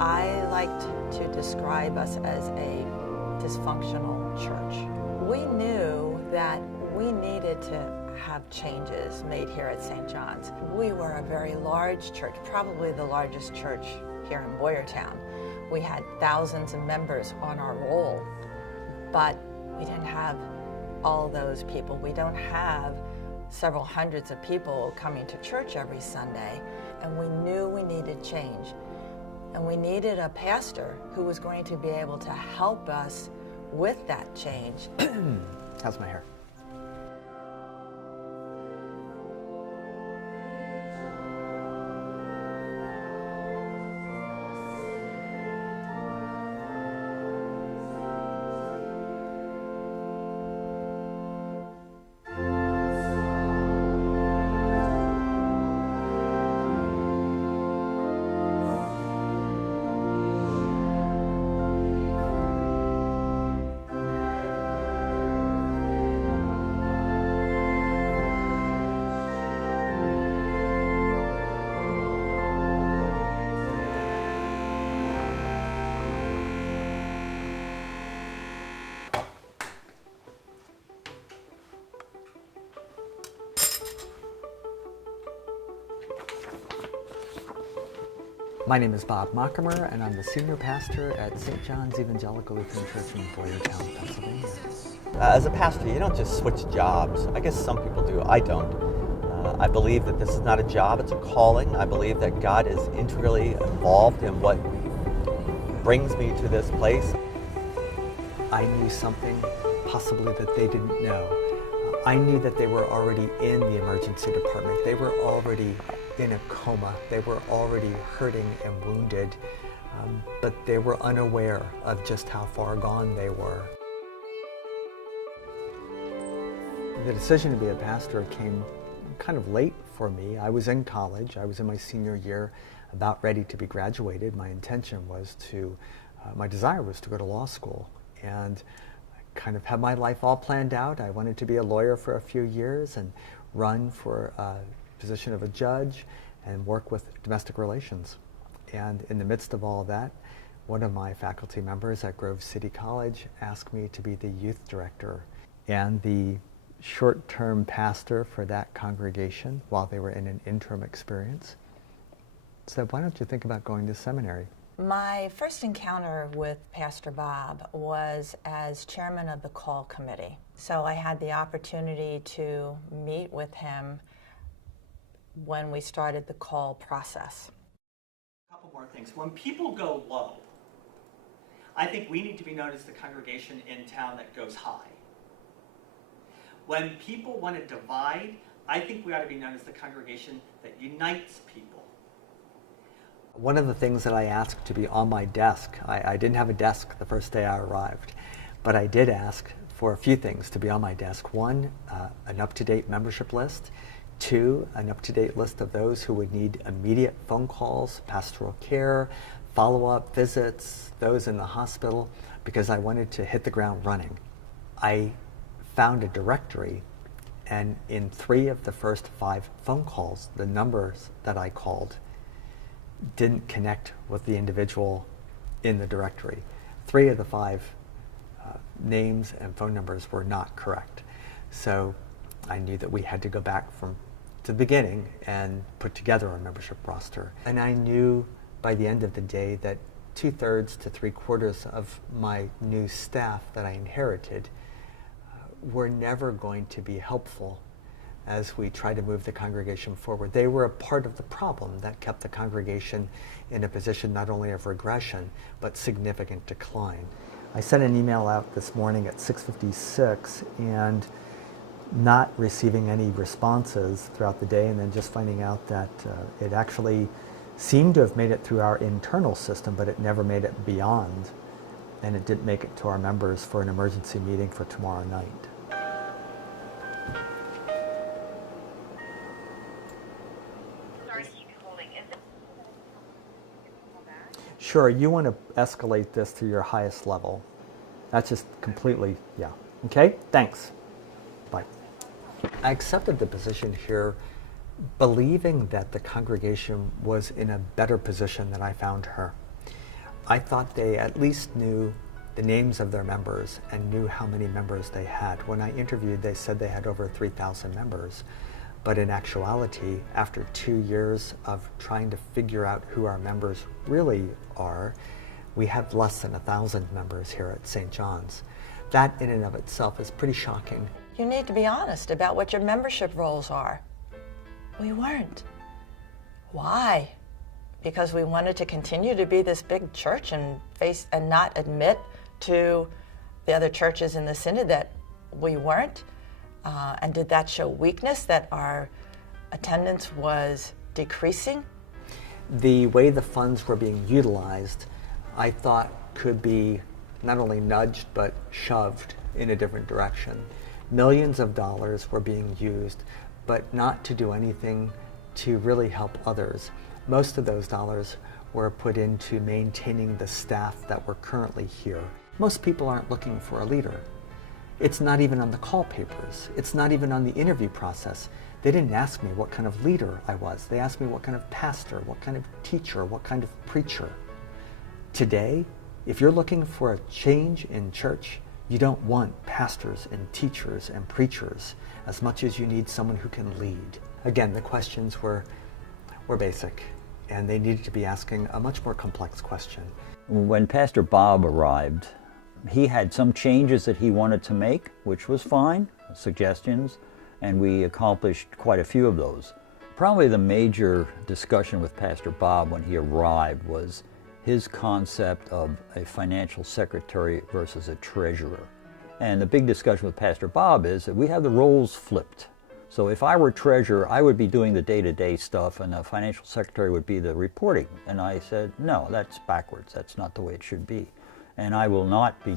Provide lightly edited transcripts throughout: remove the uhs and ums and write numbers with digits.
I liked to describe us as a dysfunctional church. We knew that we needed to have changes made here at St. John's. We were a very large church, probably the largest church here in Boyertown. We had thousands of members on our roll, but we didn't have all those people. We don't have several hundreds of people coming to church every Sunday, and we knew we needed change. And we needed a pastor who was going to be able to help us with that change. How's my hair? My name is Bob Mockemer, and I'm the senior pastor at St. John's Evangelical Lutheran Church in Boyertown, Pennsylvania. As a pastor, you don't just switch jobs. I guess some people do. I don't. I believe that this is not a job, it's a calling. I believe that God is integrally involved in what brings me to this place. I knew something possibly that they didn't know. I knew that they were already in the emergency department. They were already in a coma. They were already hurting and wounded, but they were unaware of just how far gone they were. The decision to be a pastor came kind of late for me. I was in college. I was in my senior year, about ready to be graduated. My intention was to, my desire was to go to law school, and I kind of had my life all planned out. I wanted to be a lawyer for a few years and run for position of a judge and work with domestic relations. And in the midst of all that, one of my faculty members at Grove City College asked me to be the youth director and the short-term pastor for that congregation while they were in an interim experience. Said, why don't you think about going to seminary? My first encounter with Pastor Bob was as chairman of the call committee. So I had the opportunity to meet with him when we started the call process. A couple more things. When people go low, I think we need to be known as the congregation in town that goes high. When people want to divide, I think we ought to be known as the congregation that unites people. One of the things that I asked to be on my desk, I didn't have a desk the first day I arrived, but I did ask for a few things to be on my desk. One, an up-to-date membership list. Two, an up-to-date list of those who would need immediate phone calls, pastoral care, follow-up visits, those in the hospital, because I wanted to hit the ground running. I found a directory, and in 3 of the first 5 phone calls, the numbers that I called didn't connect with the individual in the directory. 3 of the 5 names and phone numbers were not correct. So I knew that we had to go back to the beginning and put together a membership roster. And I knew by the end of the day that 2/3 to 3/4 of my new staff that I inherited were never going to be helpful as we try to move the congregation forward. They were a part of the problem that kept the congregation in a position not only of regression, but significant decline. I sent an email out this morning at 6:56 and not receiving any responses throughout the day, and then just finding out that it actually seemed to have made it through our internal system, but it never made it beyond, and it didn't make it to our members for an emergency meeting for tomorrow night. Sure, you want to escalate this to your highest level. That's just completely, yeah. Okay, thanks. Bye. I accepted the position here believing that the congregation was in a better position than I found her. I thought they at least knew the names of their members and knew how many members they had. When I interviewed, they said they had over 3,000 members. But in actuality, after 2 years of trying to figure out who our members really are, we have less than 1,000 members here at St. John's. That in and of itself is pretty shocking. You need to be honest about what your membership roles are. We weren't. Why? Because we wanted to continue to be this big church and not admit to the other churches in the synod that we weren't? And did that show weakness, that our attendance was decreasing? The way the funds were being utilized, I thought could be not only nudged but shoved in a different direction. Millions of dollars were being used, but not to do anything to really help others. Most of those dollars were put into maintaining the staff that were currently here. Most people aren't looking for a leader. It's not even on the call papers. It's not even on the interview process. They didn't ask me what kind of leader I was. They asked me what kind of pastor, what kind of teacher, what kind of preacher. Today, if you're looking for a change in church, you don't want pastors and teachers and preachers as much as you need someone who can lead. Again, the questions were basic, and they needed to be asking a much more complex question. When Pastor Bob arrived, he had some changes that he wanted to make, which was fine, suggestions, and we accomplished quite a few of those. Probably the major discussion with Pastor Bob when he arrived was his concept of a financial secretary versus a treasurer. And the big discussion with Pastor Bob is that we have the roles flipped. So if I were treasurer, I would be doing the day-to-day stuff and the financial secretary would be the reporting. And I said, no, that's backwards. That's not the way it should be. And I will not be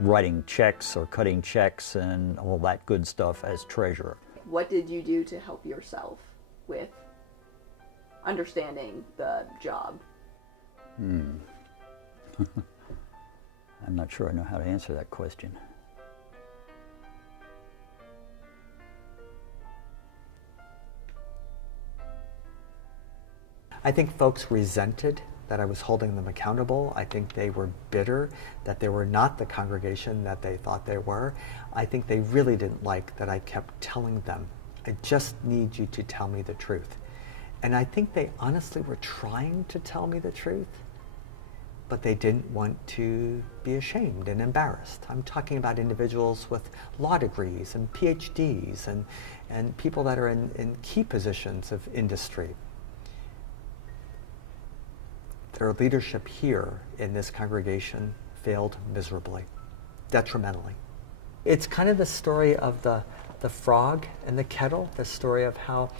writing checks or cutting checks and all that good stuff as treasurer. What did you do to help yourself with understanding the job? I'm not sure I know how to answer that question. I think folks resented that I was holding them accountable. I think they were bitter that they were not the congregation that they thought they were. I think they really didn't like that I kept telling them, I just need you to tell me the truth. And I think they honestly were trying to tell me the truth, but they didn't want to be ashamed and embarrassed. I'm talking about individuals with law degrees and PhDs and people that are in key positions of industry. Their leadership here in this congregation failed miserably, detrimentally. It's kind of the story of the frog and the kettle, the story of how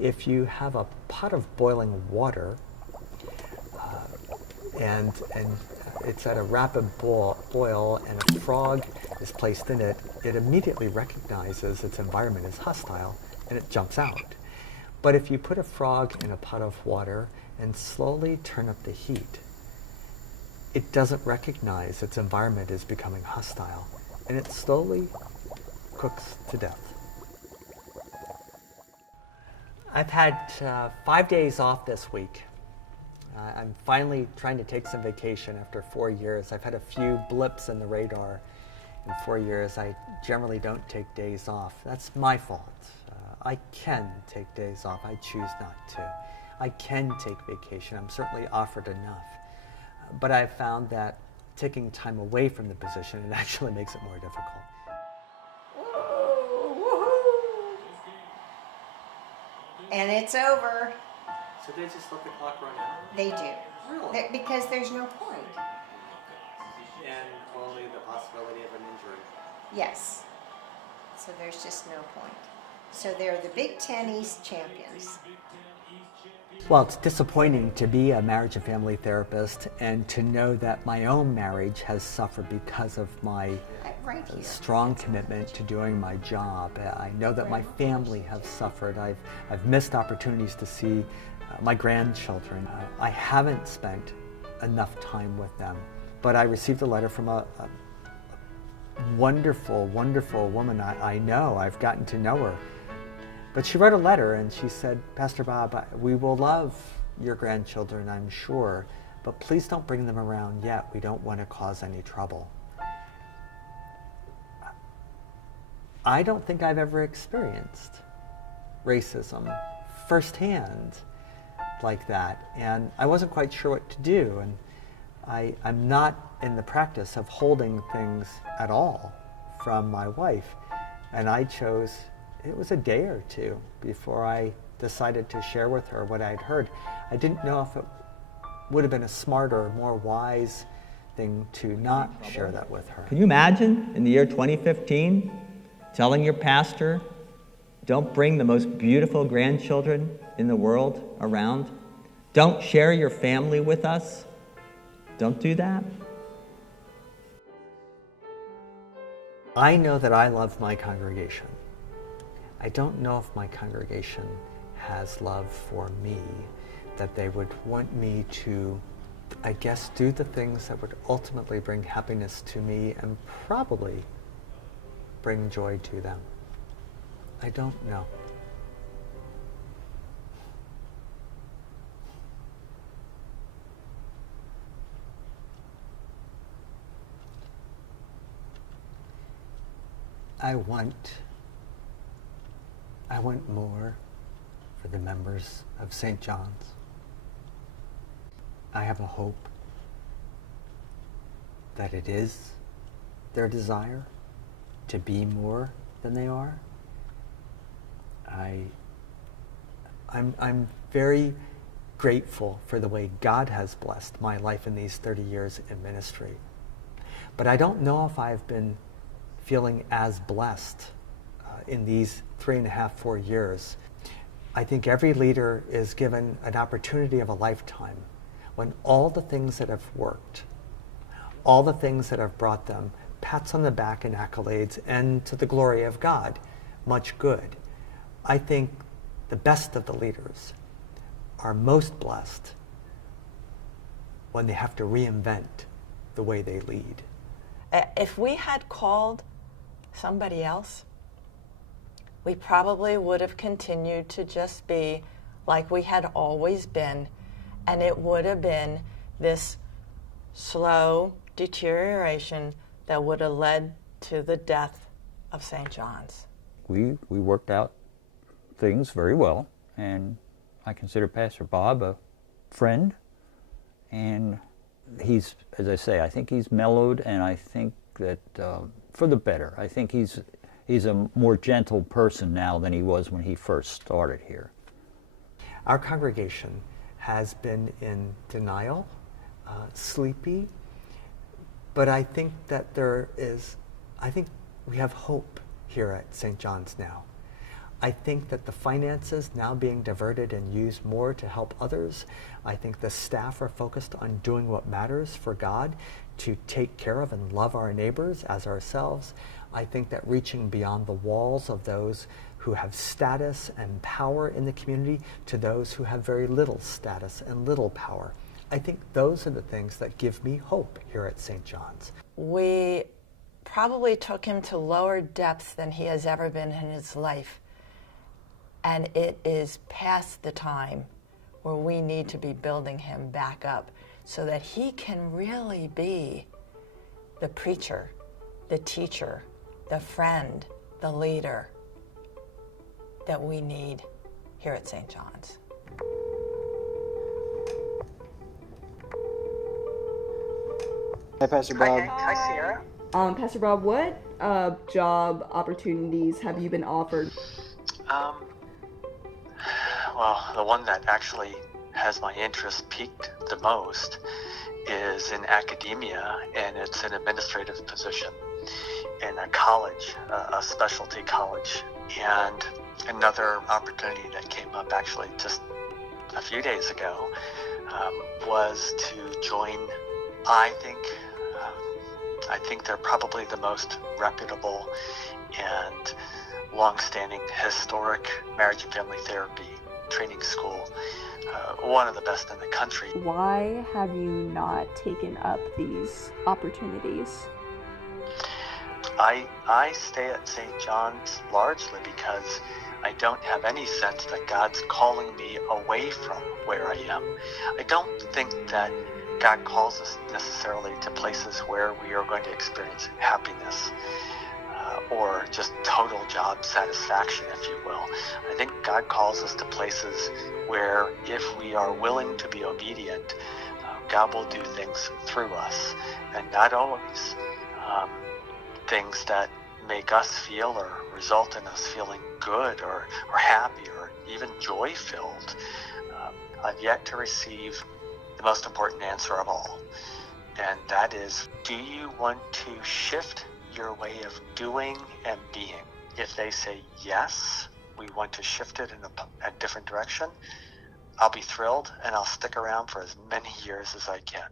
if you have a pot of boiling water and it's at a rapid boil and a frog is placed in it, it immediately recognizes its environment is hostile and it jumps out. But if you put a frog in a pot of water and slowly turn up the heat, it doesn't recognize its environment is becoming hostile, and it slowly cooks to death. I've had 5 days off this week. I'm finally trying to take some vacation after 4 years. I've had a few blips in the radar in 4 years. I generally don't take days off. That's my fault. I can take days off. I choose not to. I can take vacation. I'm certainly offered enough. But I've found that taking time away from the position, it actually makes it more difficult. And it's over. So they just let the clock run out? They do. Really? Because there's no point. And only the possibility of an injury. Yes. So there's just no point. So they're the Big Ten East champions. Well, it's disappointing to be a marriage and family therapist and to know that my own marriage has suffered because of my Right here. strong commitment to doing my job. I know that my family has suffered. I've missed opportunities to see my grandchildren. I haven't spent enough time with them. But I received a letter from a wonderful, wonderful woman I know. I've gotten to know her. But she wrote a letter and she said, Pastor Bob, we will love your grandchildren, I'm sure, but please don't bring them around yet. We don't want to cause any trouble. I don't think I've ever experienced racism firsthand like that, and I wasn't quite sure what to do, and I'm not in the practice of holding things at all from my wife, and I chose, it was a day or two before I decided to share with her what I'd heard. I didn't know if it would have been a smarter, more wise thing to not share that with her. Can you imagine in the year 2015 telling your pastor, don't bring the most beautiful grandchildren in the world around? Don't share your family with us? Don't do that? I know that I love my congregation. I don't know if my congregation has love for me, that they would want me to, I guess, do the things that would ultimately bring happiness to me and probably bring joy to them. I don't know. I want more for the members of St. John's. I have a hope that it is their desire to be more than they are. I'm very grateful for the way God has blessed my life in these 30 years in ministry. But I don't know if I've been feeling as blessed in these 3.5, 4 years. I think every leader is given an opportunity of a lifetime when all the things that have worked, all the things that have brought them pats on the back and accolades and to the glory of God, much good. I think the best of the leaders are most blessed when they have to reinvent the way they lead. If we had called somebody else, we probably would have continued to just be like we had always been, and it would have been this slow deterioration that would have led to the death of St. John's. We worked out things very well, and I consider Pastor Bob a friend, and he's, as I say, I think he's mellowed, and I think that for the better. I think he's a more gentle person now than he was when he first started here. Our congregation has been in denial, sleepy, but I think that I think we have hope here at St. John's now. I think that the finances now being diverted and used more to help others. I think the staff are focused on doing what matters for God, to take care of and love our neighbors as ourselves. I think that reaching beyond the walls of those who have status and power in the community to those who have very little status and little power. I think those are the things that give me hope here at St. John's. We probably took him to lower depths than he has ever been in his life. And it is past the time where we need to be building him back up so that he can really be the preacher, the teacher, the friend, the leader that we need here at St. John's. Hi, Pastor Bob. Hi, Sierra. Pastor Bob, what job opportunities have you been offered? Well, the one that actually has my interest piqued the most is in academia, and it's an administrative position in a college, a specialty college. And another opportunity that came up actually just a few days ago was to join, I think they're probably the most reputable and long-standing historic marriage and family therapy training school, one of the best in the country. Why have you not taken up these opportunities? I stay at St. John's largely because I don't have any sense that God's calling me away from where I am. I don't think that God calls us necessarily to places where we are going to experience happiness or just total job satisfaction, if you will. I think God calls us to places where if we are willing to be obedient, God will do things through us, and not always things that make us feel or result in us feeling good or happy or even joy-filled. I've yet to receive the most important answer of all, and that is, do you want to shift your way of doing and being? If they say yes, we want to shift it in a different direction, I'll be thrilled and I'll stick around for as many years as I can.